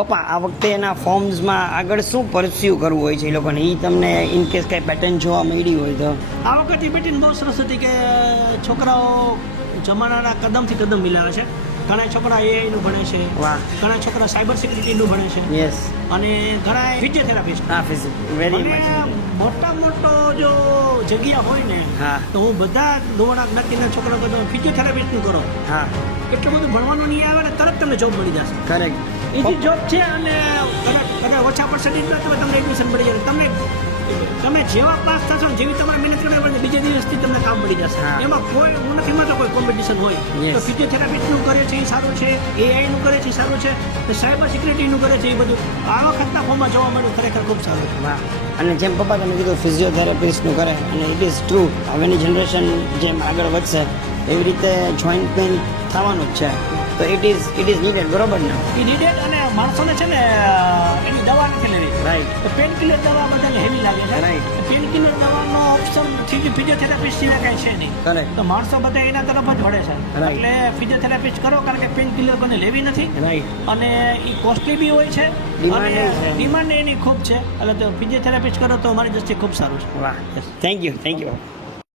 પપ્પા આ વખતે એના ફોર્મ્સમાં આગળ શું પરસ્યુ કરવું હોય છે એ લોકોને, એ તમને ઇન કેસ કંઈ પેટર્ન જોવા મળી હોય તો? આ વખતે પેટર્ન બહુ સરસ હતી કે છોકરાઓ જમાનાના કદમથી કદમ મિલાવે છે. ઘણા છોકરા એઆઈનું ભણે છે, વાહ. ઘણા છોકરા સાયબર સિક્યુરિટીનું ભણે છે, યસ. અને ઘણા ફિઝિયોથેરાપિસ્ટ. હા, વેરી મચ. મોટા મોટો જો જગ્યા હોય ને, હા. તો હું બધા ધોરણા જ્ઞાતિના છોકરાઓ તમે ફિઝિયોથેરાપિસ્ટનું કરો, હા, એટલું બધું ભણવાનું નહીં આવે ને તરત તમને જોબ મળી જશે. કરેક્ટ. એની જોબ છે, અને કદાચ ઓછા પર્સન્ટેજ તો તમને એડમિશન મળી જાય. તમે જેવા પાસ થશો ને જેવી તમારે મહેનત કરવી પડે બીજા દિવસથી તમને કામ મળી જશે. હા. એમાં કોઈ હું નથી માનતો કોઈ કોમ્પિટિશન હોય. Yes. તો ફિઝિયોથેરાપિસ્ટનું કરે છે એ સારું છે, એઆઈનું કરે છે એ સારું છે, સાયબર સિક્યુરિટીનું કરે છે એ બધું આ વખતના ફોર્મમાં જોવા મળ્યું ખરેખર ખૂબ સારું છે. વાહ. અને જેમ પપ્પા તમે કીધું ફિઝિયોથેરાપિસ્ટનું કરે, અને ઇટ ઇઝ ટ્રુ. હવેની જનરેશન જેમ આગળ વધશે એવી રીતે જોઈન્ટ પેઇન થવાનું જ છે. તો ઇટ ઇઝ નીડેડ, બરોબર ને? એ નીડેડ. અને માણસોને છે ને એની દવા નથી લેવી. રાઈટ. તો પેન કિલર દવા બધાને હેવી લાગે છે. Right. પેન કિલર દવાનો ઓપ્શન ફિઝિયોથેરાપિસ્ટ સિવાય કાંઈ છે નહીં. કરેક્ટ. તો માણસો બધા એના તરફ જ વળે છે. Right. એટલે ફિઝિયોથેરાપિસ્ટ કરો, કારણ કે પેન કિલર કોઈને લેવી નથી, રાઈટ. અને એ કોસ્ટલી બી હોય છે, Demand અને એ છે. ડિમાન્ડ એની ખૂબ છે. એટલે તો ફિઝિયોથેરાપિસ્ટ કરો તો અમારી દ્રષ્ટિએ ખૂબ સારું છે. વાહ. Thank you.